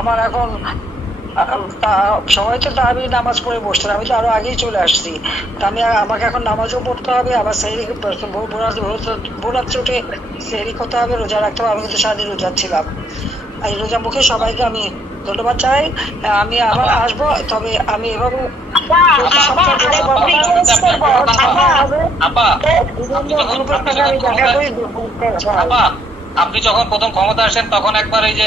আমার এখন সবাই তো তাহাবি নামাজ পড়ে বসতেন আমি তো আরো আগেই চলে আসছি তা আমি আমাকে এখন নামাজও পড়তে হবে আবার সেহরি ভোলার চোটে সেহরি করতে হবে রোজা রাখতে হবে আমি কিন্তু সারাদিন রোজা ছিলাম এই রোজা মুখে সবাইকে আমি ধন্যবাদ চাই হ্যাঁ, আমি আবার আসবো তবে আমি এভাবে আপনি যখন প্রথম ক্ষমতা আসেন তখন একবার এই যে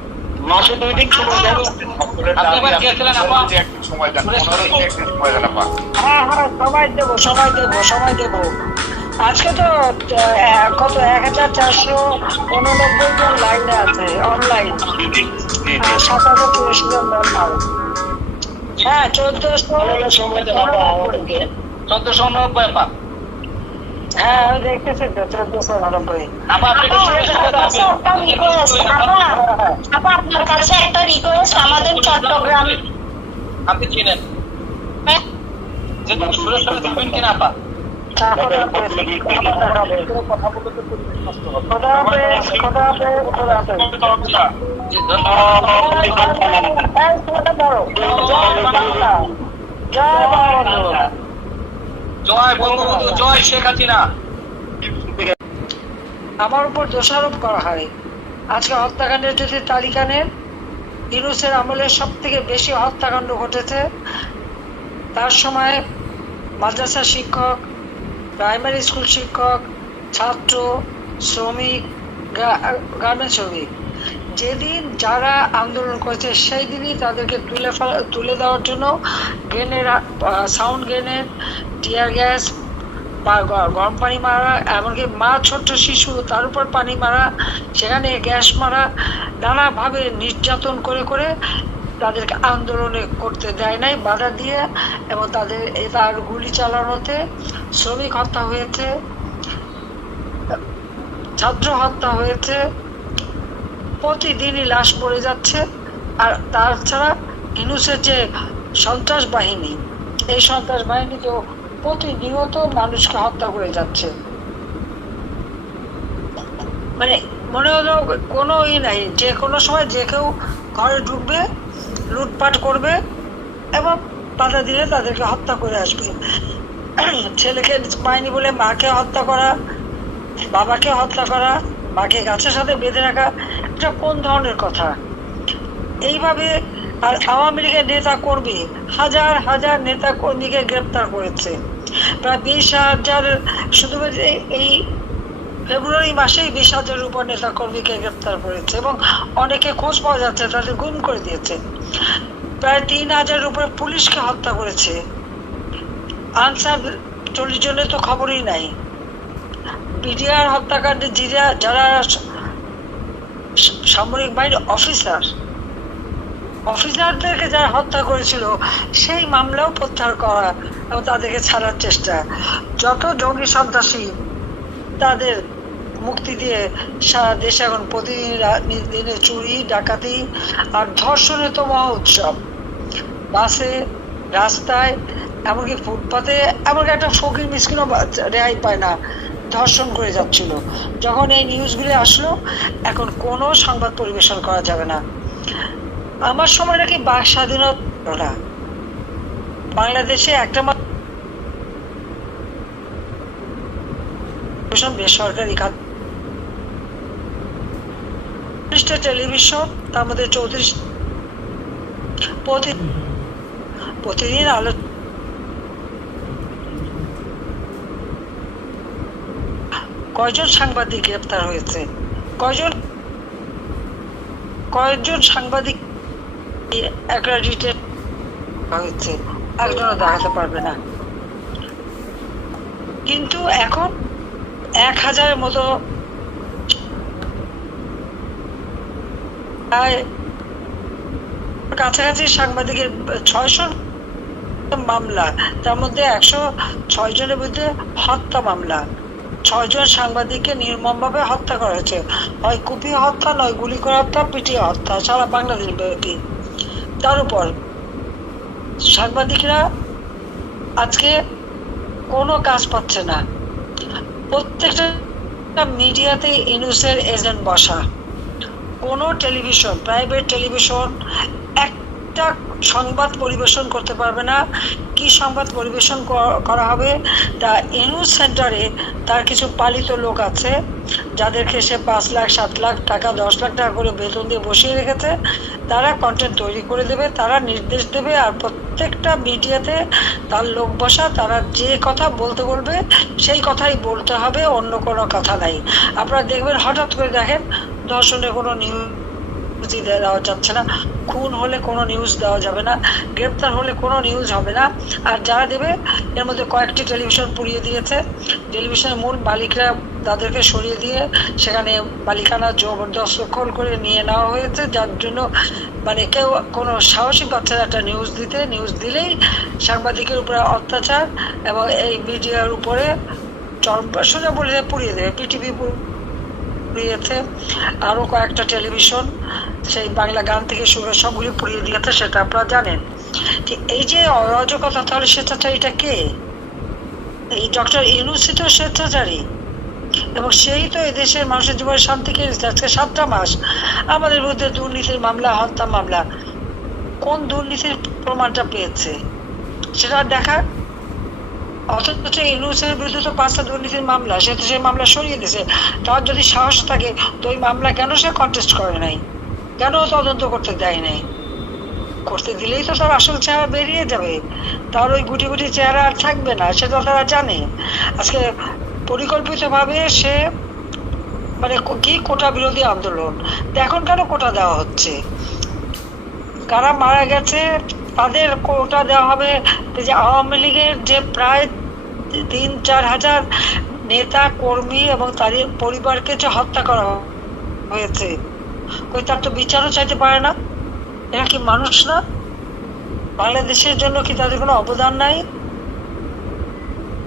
মাসে দুই দিন সময় দেন আপনি আবার গিয়েছিলেন আপা সময় দেন হ্যাঁ হ্যাঁ সময় দেব সময় দেব সময় দেব আজকে তো কত এক হাজার চারশো উননব্বই জন লাইনে আছে অনলাইন সাত হাজার চল্লিশ জন নর্মাল হ্যাঁ চোদ্দশো চোদ্দশো উনব্বই পা হ্যাঁ আমি একটা রিকোয়েস্ট আমাদের চট্টগ্রাম আপনি চেনেন যে সুরে জয় বাংলা জয় বঙ্গবন্ধু জয় শেখ হাসিনা আমার উপর দোষারোপ করা হয় আজকে হত্যাকাণ্ডের যদি তালিকা নেন ইউনুসের আমলে সব থেকে বেশি হত্যাকাণ্ড ঘটেছে তার সময় মাদ্রাসা শিক্ষক প্রাইমারি স্কুল শিক্ষক ছাত্র শ্রমিক গার্মেন্টস শ্রমিক যেদিন যারা আন্দোলন করেছে সেই দিনই তাদেরকে তুলে তুলে দেওয়ার জন্য গ্রেনের সাউন্ড গ্রেনের টিয়ার গ্যাস বা গরম পানি মারা এমনকি মা ছোট্ট শিশু তার উপর পানি মারা সেখানে গ্যাস মারা নানাভাবে নির্যাতন করে করে তাদেরকে আন্দোলনে করতে দেয় নাই বাধা দিয়ে এবং তাদের তার গুলি চালানোতে শ্রমিক হত্যা হয়েছে ছাত্র হত্যা হয়েছে প্রতিদিনই লাশ পড়ে যাচ্ছে আর তাছাড়া ইনুসের যে সন্ত্রাস বাহিনী এই সন্ত্রাস বাহিনীকেও প্রতিনিয়ত মানুষকে হত্যা করে যাচ্ছে মানে মনে হলো কোনো ই নাই যে কোনো সময় যে কেউ ঘরে ঢুকবে লুটপাট করবে এবং বাধা দিলে তাদেরকে হত্যা করে আসবে ছেলেকে পায়নি বলে মাকে হত্যা করা বাবাকে হত্যা করা মাকে গাছের সাথে বেঁধে রাখা কথাটা কোন ধরনের কথা এইভাবে আর আওয়ামী লীগের নেতা কর্মী হাজার হাজার নেতা কর্মীকে গ্রেপ্তার করেছে প্রায় বিশ হাজার শুধু এই ফেব্রুয়ারি মাসেই বিশ হাজারের উপর নেতা কর্মীকে গ্রেপ্তার করেছে এবং অনেকে খোঁজ পাওয়া যাচ্ছে তাদের গুম করে দিয়েছে প্রায় তিন হাজারের উপরে পুলিশকে হত্যা করেছে আনসার চল্লিশ জনের তো খবরই নাই বিডিআর হত্যাকাণ্ডে যারা সামরিক বাহিনীর অফিসার অফিসারদেরকে যারা হত্যা করেছিল সেই মামলাও প্রত্যাহার করা এবং তাদেরকে ছাড়ার চেষ্টা যত জঙ্গি সন্ত্রাসী তাদের মুক্তি দিয়ে সারা দেশে এখন প্রতিদিন চুরি ডাকাতি আর ধর্ষণের তো মহা উৎসব বাসে রাস্তায় এমনকি ফুটপাতে এমনকি একটা ফকির মিসকিনও রেহাই পায় না ধর্ষণ করে যাচ্ছিল যখন এই গুলি আসলো এখন কোনো সংবাদ পরিবেশন করা যাবে না আমার সময় নাকি বাক স্বাধীনতা বাংলাদেশে একটা বেসরকারি খাত টেলিভিশন তার মধ্যে চৌত্রিশ প্রতিদিন আলোচনা কয়জন সাংবাদিক গ্রেপ্তার হয়েছে কয়জন কয়েকজন সাংবাদিক হয়েছে একজনও দেখাতে পারবে না কিন্তু এখন এক হাজারের মতো কাছাকাছি সাংবাদিকের ছয়শ মামলা তার মধ্যে একশো ছয় জনের বিরুদ্ধে হত্যা মামলা ছয়জন সাংবাদিককে নির্মমভাবে হত্যা করা হয়েছে হয় কুপিয়ে হত্যা নয় গুলি করে হত্যা পিটিয়ে হত্যা সারা বাংলাদেশ ব্যাপী তার উপর সাংবাদিকরা আজকে কোনো কাজ পাচ্ছে না প্রত্যেকটা মিডিয়াতে ইনুসের এজেন্ট বসা কোনো টেলিভিশন প্রাইভেট টেলিভিশন ঠিকঠাক সংবাদ পরিবেশন করতে পারবে না কি সংবাদ পরিবেশন করা হবে তা এনু সেন্টারে তার কিছু পালিত লোক আছে যাদেরকে সে পাঁচ লাখ সাত লাখ টাকা দশ লাখ টাকা করে বেতন দিয়ে বসিয়ে রেখেছে তারা কন্টেন্ট তৈরি করে দেবে তারা নির্দেশ দেবে আর প্রত্যেকটা মিডিয়াতে তার লোক বসা তারা যে কথা বলতে বলবে সেই কথাই বলতে হবে অন্য কোনো কথা নাই আপনারা দেখবেন হঠাৎ করে দেখেন ধর্ষণের কোনো নিউজ প্রতি দেওয়া যাচ্ছে না খুন হলে কোনো নিউজ দেওয়া যাবে না গ্রেপ্তার হলে কোনো নিউজ হবে না আর যারা দেবে এর মধ্যে কয়েকটি টেলিভিশন পুড়িয়ে দিয়েছে টেলিভিশনের মূল মালিকরা তাদেরকে সরিয়ে দিয়ে সেখানে মালিকানা জবরদস্ত দখল করে নিয়ে নেওয়া হয়েছে যার জন্য মানে কেউ কোনো সাহসী পাচ্ছে না একটা নিউজ দিতে নিউজ দিলেই সাংবাদিকের উপরে অত্যাচার এবং এই মিডিয়ার উপরে চরম সোজা বলে পুড়িয়ে দেবে পিটিভি দিয়েছে আরও কয়েকটা টেলিভিশন সেই বাংলা গান থেকে শুরু সবগুলি পুড়িয়ে দিয়েছে সেটা আপনারা জানেন এই যে অরাজকতা তাহলে এটা কে এই ডক্টর ইউনুসি তো স্বেচ্ছাচারী এবং সেই তো দেশের মানুষের জীবনে শান্তিকে আজকে সাতটা মাস আমাদের বিরুদ্ধে দুর্নীতির মামলা হত্যা মামলা কোন দুর্নীতির প্রমাণটা পেয়েছে সেটা দেখা অথচ ইউনুসের বিরুদ্ধে তো পাঁচটা দুর্নীতির মামলা সে তো সেই মামলা সরিয়ে দিছে তার যদি সাহস থাকে তো ওই মামলা কেন সে কন্টেস্ট করে নাই কেন তদন্ত করতে দেয় নাই করতে দিলেই তো তার আসল চেহারা বেরিয়ে যাবে তার ওই গুটি গুটি চেহারা আর থাকবে না তারা জানে আজকে পরিকল্পিতভাবে সে মানে কি কোটা বিরোধী আন্দোলন এখন কেন কোটা দেওয়া হচ্ছে কারা মারা গেছে তাদের কোটা দেওয়া হবে যে আওয়ামী লীগের যে প্রায় তিন চার হাজার নেতা কর্মী এবং তাদের পরিবারকে যে হত্যা করা হয়েছে ওই তার তো বিচারও চাইতে পারে না এরা কি মানুষ না বাংলাদেশের জন্য কি তাদের কোনো অবদান নাই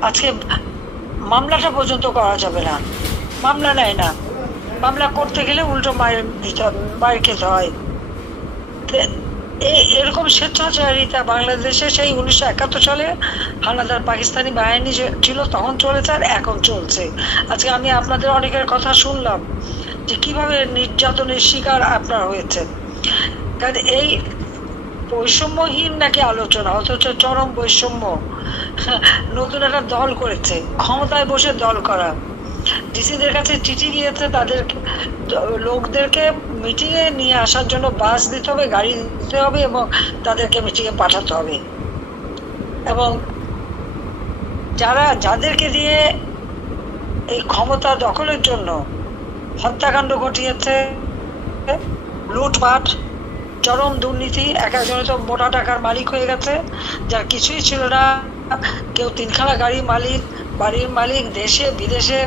আজকে মামলাটা পর্যন্ত করা যাবে না মামলা নেয় না মামলা করতে গেলে উল্টো মায়ের মায়ের খেতে হয় এরকম স্বেচ্ছাচারিতা বাংলাদেশে সেই উনিশশো একাত্তর সালে হানাদার পাকিস্তানি বাহিনী ছিল তখন চলেছে আর এখন চলছে আজকে আমি আপনাদের অনেকের কথা শুনলাম যে কিভাবে নির্যাতনের শিকার আপনার হয়েছে কারণ এই বৈষম্যহীন নাকি আলোচনা অথচ চরম বৈষম্য নতুন একটা দল করেছে ক্ষমতায় বসে দল করা ডিসিদের কাছে চিঠি দিয়েছে তাদের লোকদেরকে মিটিংয়ে নিয়ে আসার জন্য বাস দিতে হবে গাড়ি দিতে হবে এবং তাদেরকে মিটিংয়ে পাঠাতে হবে এবং যারা যাদেরকে দিয়ে এই ক্ষমতা দখলের জন্য হত্যাকাণ্ড ঘটিয়েছে লুটপাট চরম দুর্নীতি এক একজনে তো মোটা টাকার মালিক হয়ে গেছে যার কিছুই ছিল না কেউ তিনখানা গাড়ির মালিক বাড়ির মালিক দেশে বিদেশে